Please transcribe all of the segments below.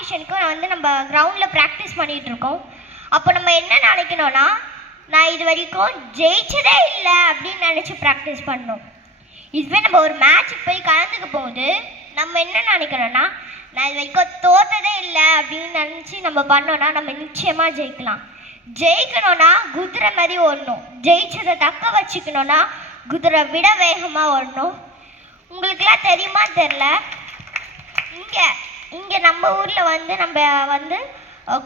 காம்படிஷனுக்கும் நான் நம்ம கிரவுண்டில் ப்ராக்டிஸ் பண்ணிகிட்டு இருக்கோம். அப்போ நம்ம என்ன நினைக்கணும்னா, நான் இது வரைக்கும் ஜெயிச்சதே இல்லை அப்படின்னு நினச்சி ப்ராக்டிஸ் பண்ணோம். இதுவே நம்ம ஒரு மேட்ச்சுக்கு போய் கலந்துக்க போகுது நம்ம என்ன நினைக்கணும்னா, நான் இது வரைக்கும் தோற்றதே இல்லை அப்படின்னு நினச்சி நம்ம பண்ணோன்னா நம்ம நிச்சயமாக ஜெயிக்கலாம். ஜெயிக்கணும்னா குதிரை மாதிரி ஓடணும். ஜெயிச்சதை தக்க வச்சுக்கணும்னா குதிரை விட வேகமாக ஓடணும். உங்களுக்கெல்லாம் தெரியுமா தெரில, இங்கே நம்ம ஊரில் நம்ம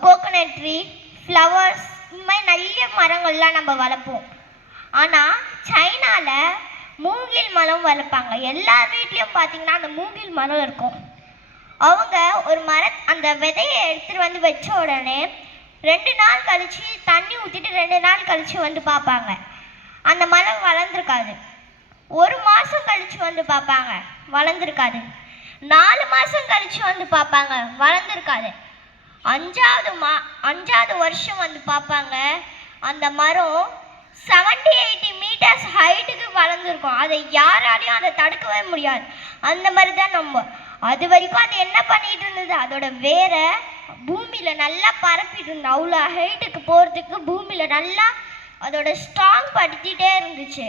கோகோனட் ட்ரீ, ஃப்ளவர்ஸ், இந்த மாதிரி நிறைய மரங்கள்லாம் நம்ம வளர்ப்போம். ஆனால் சைனாவில் மூங்கில் மரம் வளர்ப்பாங்க. எல்லார் வீட்லேயும் பார்த்தீங்கன்னா அந்த மூங்கில் மரம் இருக்கும். அவங்க ஒரு அந்த விதையை எடுத்துகிட்டு வச்ச உடனே 2 நாள் கழித்து தண்ணி ஊற்றிட்டு 2 நாள் கழித்து பார்ப்பாங்க, அந்த மரம் வளர்ந்துருக்காது. 1 மாதம் கழித்து பார்ப்பாங்க, வளர்ந்துருக்காது. 4 மாதம் கழித்து பார்ப்பாங்க, வளர்ந்துருக்காது. 5வது வருஷம் பார்ப்பாங்க, அந்த மரம் 70-80 மீட்டர்ஸ் ஹைட்டுக்கு வளர்ந்துருக்கும். அதை யாராலையும் அதை தடுக்கவே முடியாது. அந்த மாதிரி தான் நம்ம அது வரைக்கும் அது என்ன பண்ணிட்டு இருந்தது, அதோட வேற பூமியில் நல்லா பரப்பிட்டு இருந்தது. அவ்வளோ ஹைட்டுக்கு போகிறதுக்கு பூமியில் நல்லா அதோட ஸ்ட்ராங் படுத்திகிட்டே இருந்துச்சு.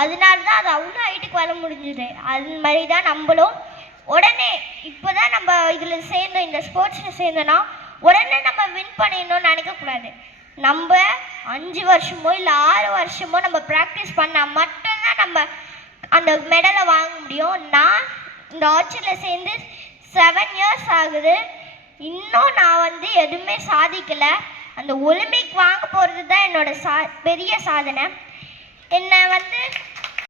அதனால தான் அது அவ்வளோ ஹைட்டுக்கு வர முடிஞ்சுது. அது மாதிரி தான் நம்மளும் உடனே இப்போ தான் நம்ம இதில் சேர்ந்தோம், இந்த ஸ்போர்ட்ஸில் சேர்ந்தோன்னா உடனே நம்ம வின் பண்ணிடணும்னு நினைக்கக்கூடாது. நம்ம 5 வருஷமோ இல்லை 6 வருஷமோ நம்ம ப்ராக்டிஸ் பண்ணால் மட்டும்தான் நம்ம அந்த மெடலை வாங்க முடியும். நான் இந்த ஆர்ச்சரியில் சேர்ந்து 7 இயர்ஸ் ஆகுது. இன்னும் நான் எதுவுமே சாதிக்கலை. அந்த ஒலிம்பிக் வாங்க போகிறது தான் என்னோட பெரிய சாதனை. என்னை